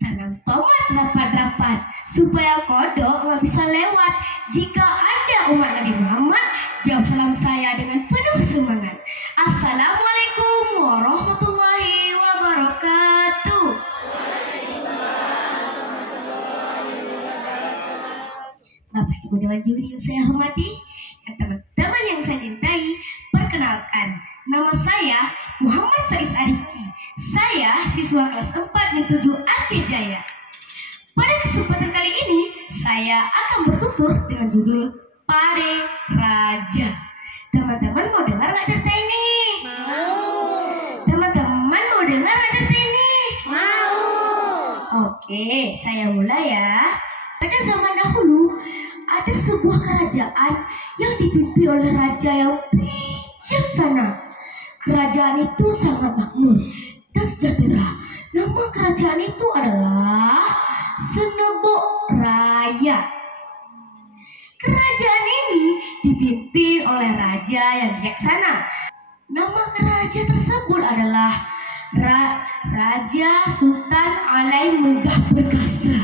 Tanam tomat rapat-rapat supaya kodok nggak bisa lewat. Jika ada umat Nabi Muhammad, jawab salam saya dengan penuh semangat. Assalamualaikum warahmatullahi wabarakatuh. Bapak Ibu Dewan Juri yang saya hormati dan teman-teman yang saya cintai, perkenalkan, nama saya Muhammad Faiz Arifki. Saya siswa kelas 4 dan 7 Aceh Jaya. Pada kesempatan kali ini, saya akan bertutur dengan judul Pade Raja. Teman-teman mau dengar nggak cerita ini? Mau. Teman-teman mau dengar nggak cerita ini? Mau. Oke, saya mulai ya. Pada zaman dahulu, ada sebuah kerajaan yang dipimpin oleh raja yang bijaksana. Kerajaan itu sangat makmur dan sejahtera. Nama kerajaan itu adalah Senebok Raya. Kerajaan ini dipimpin oleh raja yang bijaksana. Nama raja tersebut adalah Raja Sultan Alai Megah Perkasa.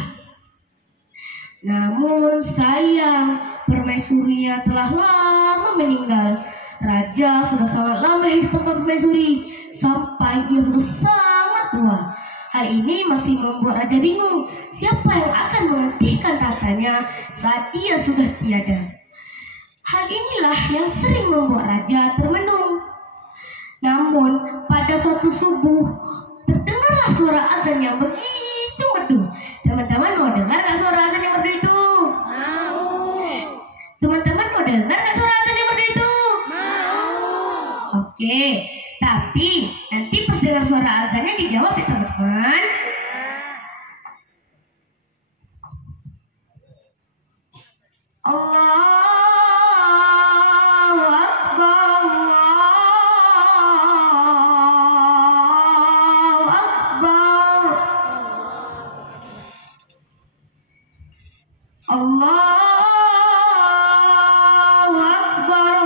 Namun sayang, permaisurinya telah lama meninggal. Raja sudah sangat lama hidup tanpa permaisuri, sampai ia sudah sangat tua. Hal ini masih membuat raja bingung siapa yang akan menggantikan tahtanya saat ia sudah tiada. Hal inilah yang sering membuat raja termenung. Namun pada suatu subuh terdengarlah suara azan yang begitu merdu. Teman-teman mau dengar gak suara azan yang merdu itu? Mau. Teman-teman mau dengar gak suara azan yang merdu itu? Mau. Oke, tapi nanti pas dengar suara azannya dijawab ya teman-teman. Allahu Akbar, Allahu Akbar, Allahu Akbar,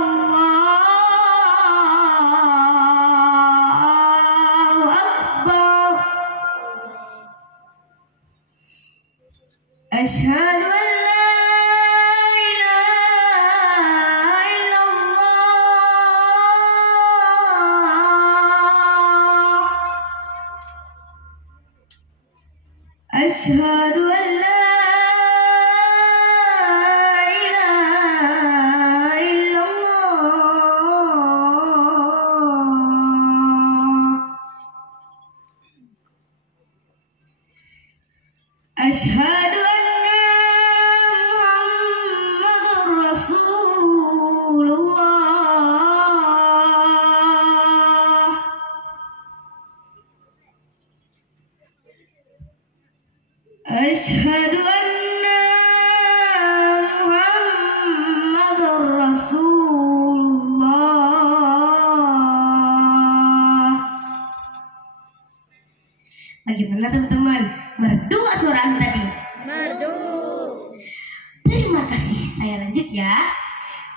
Allahu Akbar. Asyhadu an la ilaha illallah. Asyhadu an la ilaha illallah. Asyhadu anna Muhammadar Rasulullah. Asyhadu anna Muhammadar Rasulullah. Bagaimana teman-teman? Merdu gak suara azan tadi? Merdu. Terima kasih, saya lanjut ya.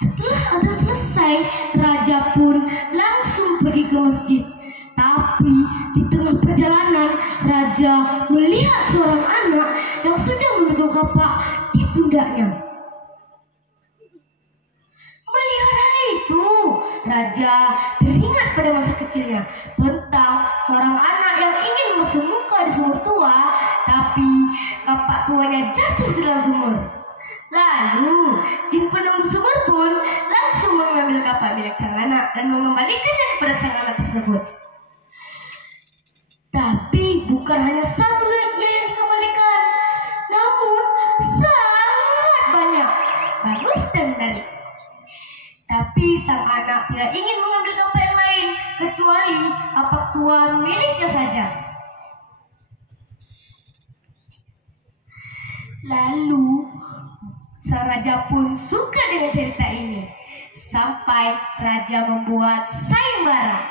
Setelah azan selesai, raja pun langsung pergi ke masjid. Tapi di tengah perjalanan, raja melihat seorang anak yang sedang memegang kapak di pundaknya. Melihat hal itu, raja teringat pada masa kecilnya tentang seorang anak yang ingin memasuk muka di sumur tua, tapi kapak tuanya jatuh ke dalam sumur. Lalu jin penunggu sumur pun langsung mengambil kapak milik sang anak dan mengembalikannya kepada sang anak tersebut. Tapi bukan hanya satu yang dikembalikan, namun sangat banyak, bagus dan menarik. Tapi sang anak tidak ingin mengambil kapak yang lain kecuali kapak tua miliknya saja. Lalu sang raja pun suka dengan cerita ini, sampai raja membuat sayembara.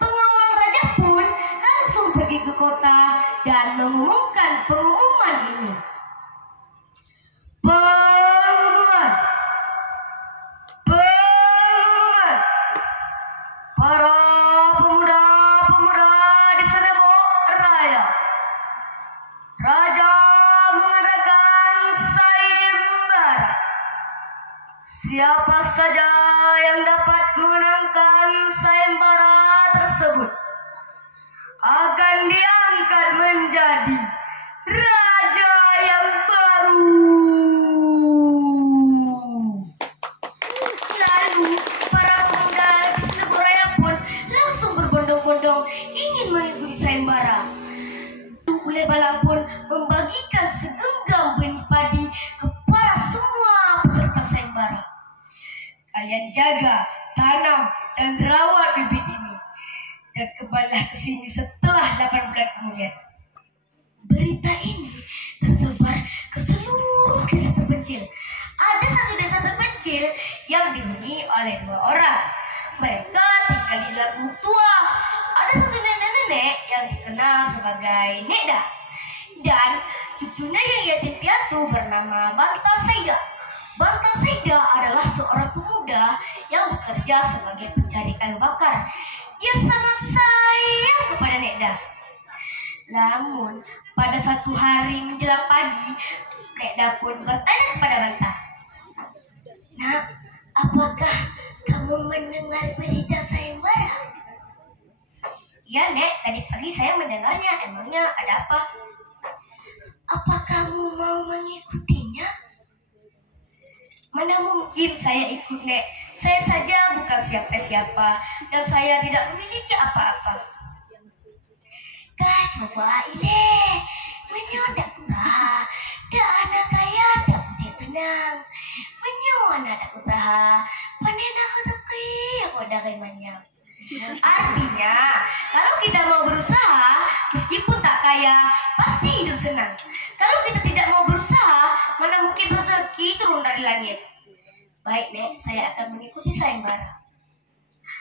Pengawal raja pun langsung pergi ke kota dan mengumumkan pengumuman ini. Pengumuman, pengumuman, para pemuda-pemuda di Senebok Raya, Siapa saja yang dapat memenangkan sayembara tersebut akan diangkat menjadi raja yang baru. Lalu para pemuda di Seneboraya pun langsung berbondong-bondong ingin mengikuti sayembara. Ule Balang pun membagikan segenggam benih padi kepada semua peserta sayembara. Kalian jaga, tanam, dan rawat bibit ini. Dan kembalilah ke sini setelah 8 bulan kemudian. Berita ini tersebar ke seluruh desa terpencil. Ada satu desa terpencil yang dihuni oleh 2 orang. Mereka tinggal di dalam gubuk tua. Ada satu nenek-nenek yang dikenal sebagai Nekda. Dan cucunya yang yatim piatu bernama Banta Saida. Banta Saida adalah seorang pemuda yang bekerja sebagai pencari kayu bakar. Dia sangat sayang kepada Nekda. Namun, pada suatu hari menjelang pagi, Nekda pun bertanya kepada Banta, "Nak, apakah kamu mendengar berita sayembara?" "Ya, Nek, tadi pagi saya mendengarnya. Emangnya ada apa?" "Apa kamu mau mengikutinya?" "Mana mungkin saya ikut, Nek. Saya saja bukan siapa-siapa dan saya tidak memiliki apa-apa." "Kah coba ile, menyodak kah? Dah anak kaya dah boleh tenang. Menyo anak tak kutaha, panena keteki aku dah manyam." Artinya, kalau kita mau berusaha, meskipun tak kaya, pasti hidup senang. Kalau kita tidak mau berusaha, mana mungkin rezeki turun dari langit. "Baik, Nek, saya akan mengikuti sayembara."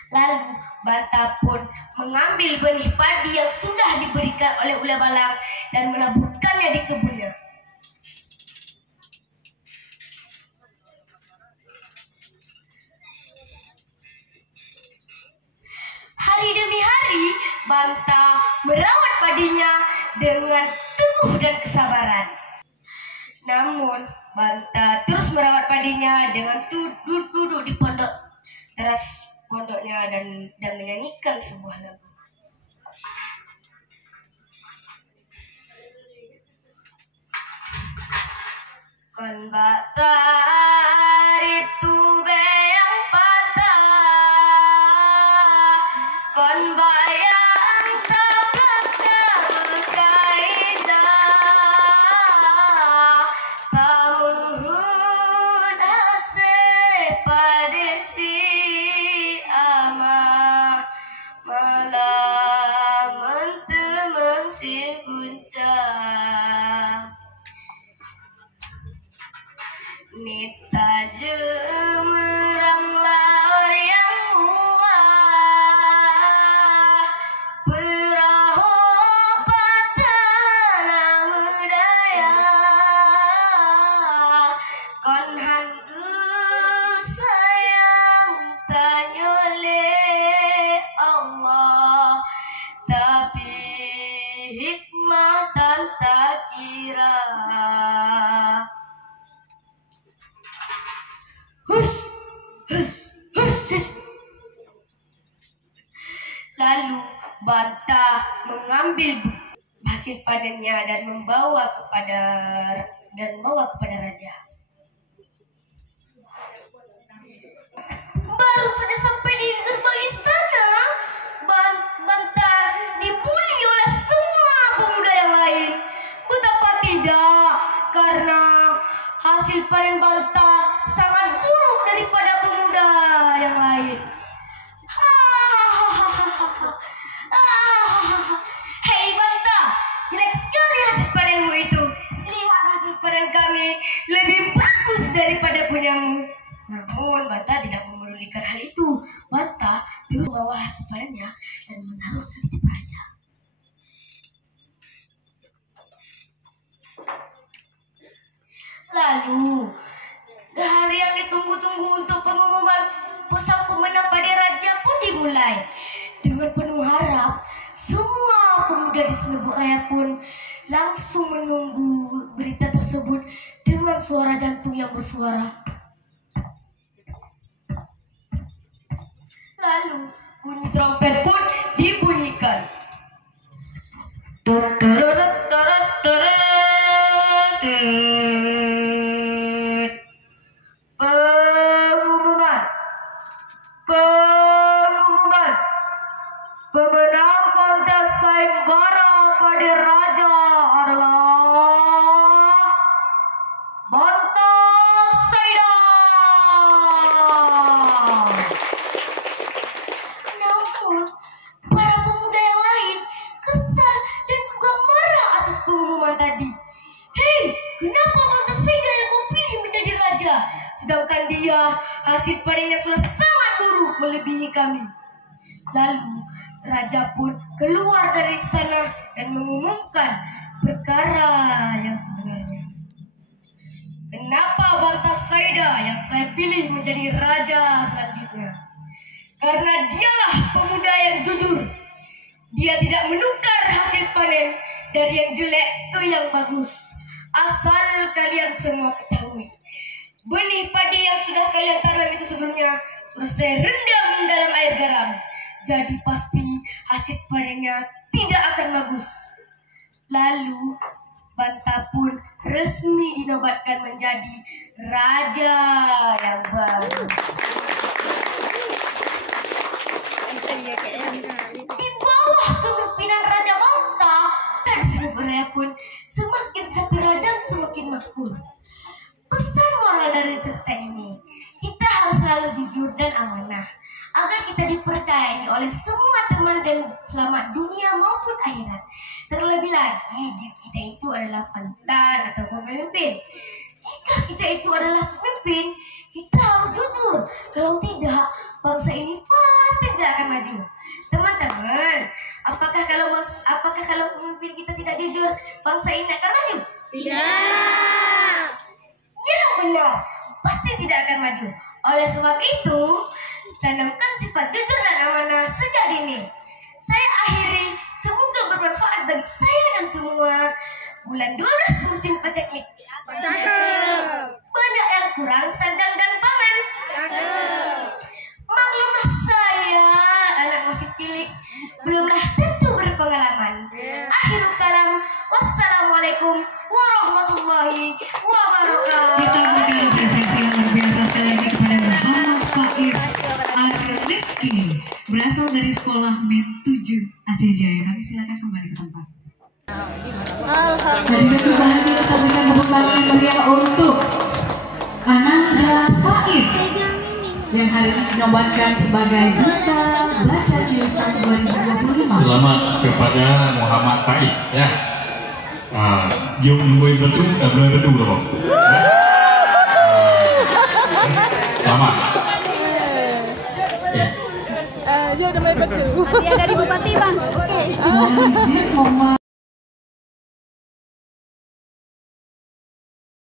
Lalu Banta pun mengambil benih padi yang sudah diberikan oleh Ule Balang dan menaburkannya di kebunnya. Hari demi hari, Banta merawat padinya dengan teguh dan kesabaran. Namun, Banta terus merawat padinya dengan duduk di pondok teras pondoknya dan menyanyikan sebuah lagu. "Kon batar itu yang patah, kon bayang tak kaidah, pamuhun ase padesi ama, malah mentemeng si guncang. Nita jemerang laur yang muah, perahu patana mudaya, kon hantu sayang tanyole Allah, tapi hikmah dan tak kira." Lalu Banta mengambil hasil panennya dan membawa kepada raja. Baru saja sampai di gerbang istana, Banta dibuli oleh semua pemuda yang lain. Betapa tidak, karena hasil panen Banta sangat buruk daripada pemuda yang lain. "Hei Banta, jelek sekali hasil panenmu itu. Lihat hasil panen kami lebih bagus daripada punyamu." Namun Banta tidak memedulikan hal itu. Banta terus membawa hasil panennya dan menaruhnya di raja. Lalu hari yang ditunggu-tunggu untuk pengumuman sang pemenang pada raja pun dimulai. Dengan penuh harap, semua pemuda di Seneboraya pun langsung menunggu berita tersebut dengan suara jantung yang bersuara. Lalu bunyi trompet pun dibunyikan. Pengumuman, pengumuman, pemenang kontes sayembara pada raja adalah Banta Saida. Namun para pemuda yang lain kesal dan juga marah atas pengumuman tadi. Hei, kenapa Banta Saida yang kau pilih menjadi raja, sedangkan dia hasil padanya sudah sangat buruk melebihi kami? Lalu raja pun keluar dari istana dan mengumumkan perkara yang sebenarnya. Kenapa Banta Saida yang saya pilih menjadi raja selanjutnya? Karena dialah pemuda yang jujur. Dia tidak menukar hasil panen dari yang jelek ke yang bagus. Asal kalian semua ketahui, benih padi yang sudah kalian tanam itu sebelumnya sudah saya rendam dalam air garam. Jadi pasti hasil panennya tidak akan bagus. Lalu Banta pun resmi dinobatkan menjadi raja yang baru. Di bawah kepemimpinan Raja Banta, dan Seribu Raya pun semakin sejahtera dan semakin makmur. Pesan moral dari cerita ini, kita harus selalu jujur dan amanah agar kita dipercayai oleh semua teman dan selamat dunia maupun akhirat. Terlebih lagi jika kita itu adalah panutan atau pemimpin. Jika kita itu adalah pemimpin, kita harus jujur. Kalau tidak, bangsa ini pasti tidak akan maju. Teman-teman, apakah kalau pemimpin kita tidak jujur, bangsa ini akan maju? Tidak. Ya benar, pasti tidak akan maju. Oleh sebab itu, tanamkan sifat jujur dan amanah sejak dini. Saya akhiri, semoga bermanfaat bagi saya dan semua. Bulan 12 musim paceklik. Cakep. Banyak yang kurang sandang dan pangan. Cakep. Maklumlah saya, anak masih cilik, belumlah tentu berpengalaman. Akhirul kalam, wassalamualaikum warahmatullahi wabarakatuh. Kita berikan apresiasi yang luar biasa sekali lagi kepada Muhammad Faiz Al-Rifki, berasal dari sekolah Min 7 Aceh Jaya. Kami silakan kembali ke tempat. Dari begitu bahagia kita berikan tepuk tangan yang meriah untuk Ananda Faiz yang hari ini dinobatkan sebagai Duta Baca Cilik tahun 2025. Selamat kepada Muhammad Faiz ya. Yung nungguin betul, tak boleh betul loh. Selamat. Dia dari Bupati bang. Oke.